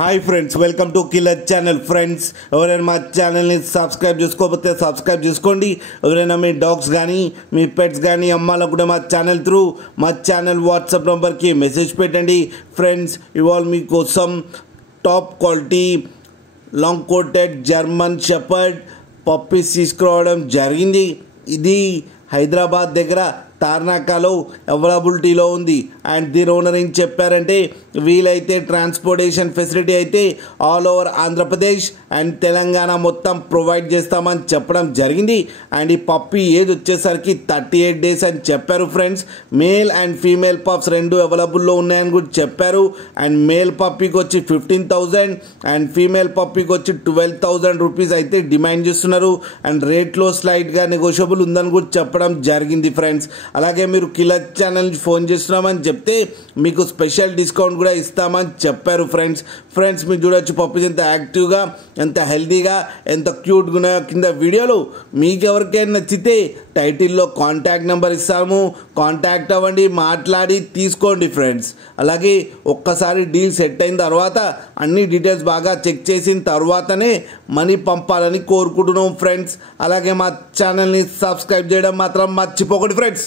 Hi friends, welcome to killer channel. Friends, ఎవరైనా మా ఛానల్ని సబ్స్క్రైబ్ చేసుకోకపోతే సబ్స్క్రైబ్ చేసుకోండి. ఎవరైనా మీ డాగ్స్ కానీ మీ పెట్స్ కానీ అమ్మాలకు కూడా మా ఛానల్ త్రూ మా ఛానల్ వాట్సాప్ నెంబర్కి మెసేజ్ పెట్టండి. ఫ్రెండ్స్, ఇవాళ మీకోసం top quality long coated German shepherd puppies తీసుకురావడం జరిగింది. ఇది హైదరాబాద్ దగ్గర తార్నాకాలో అవైలబిలిటీలో ఉంది. అండ్ దీని ఓనర్ ఏం చెప్పారంటే, వీలైతే ట్రాన్స్పోర్టేషన్ ఫెసిలిటీ అయితే all over Andhra Pradesh and Telangana మొత్తం ప్రొవైడ్ చేస్తామని చెప్పడం జరిగింది. అండ్ ఈ పప్పీ ఏజ్ వచ్చేసరికి 38 days అని చెప్పారు. Friends, male and female pups రెండు అవైలబుల్లో ఉన్నాయని కూడా చెప్పారు. అండ్ మేల్ పప్పీకి వచ్చి 15,000 అండ్ ఫీమేల్ పప్పీకి వచ్చి 12,000 రూపీస్ అయితే డిమాండ్ చేస్తున్నారు. అండ్ రేట్లో స్లైట్గా నెగోషియబుల్ ఉందని కూడా చెప్పడం జరిగింది. ఫ్రెండ్స్, అలాగే మీరు కిల్లర్ ఛానల్ ఫోన్ చేస్తున్నామని చెప్తే మీకు స్పెషల్ డిస్కౌంట్ కూడా ఇస్తామని చెప్పారు. ఫ్రెండ్స్ మీరు చూడొచ్చు పప్పీస్ ఎంత యాక్టివ్గా, ఎంత హెల్తీగా, ఎంత క్యూట్గా ఉన్నాయో. కింద వీడియోలో మీకు ఎవరికైనా నచ్చితే టైటిల్లో కాంటాక్ట్ నెంబర్ ఇస్తాము, కాంటాక్ట్ అవ్వండి, మాట్లాడి తీసుకోండి. ఫ్రెండ్స్, అలాగే ఒక్కసారి డీల్ సెట్ అయిన తర్వాత అన్ని డీటెయిల్స్ బాగా చెక్ చేసిన తర్వాతనే మనీ పంపాలని కోరుకుంటున్నాం. ఫ్రెండ్స్, అలాగే మా ఛానల్ని సబ్స్క్రైబ్ చేయడం మాత్రం మర్చిపోకండి. ఫ్రెండ్స్.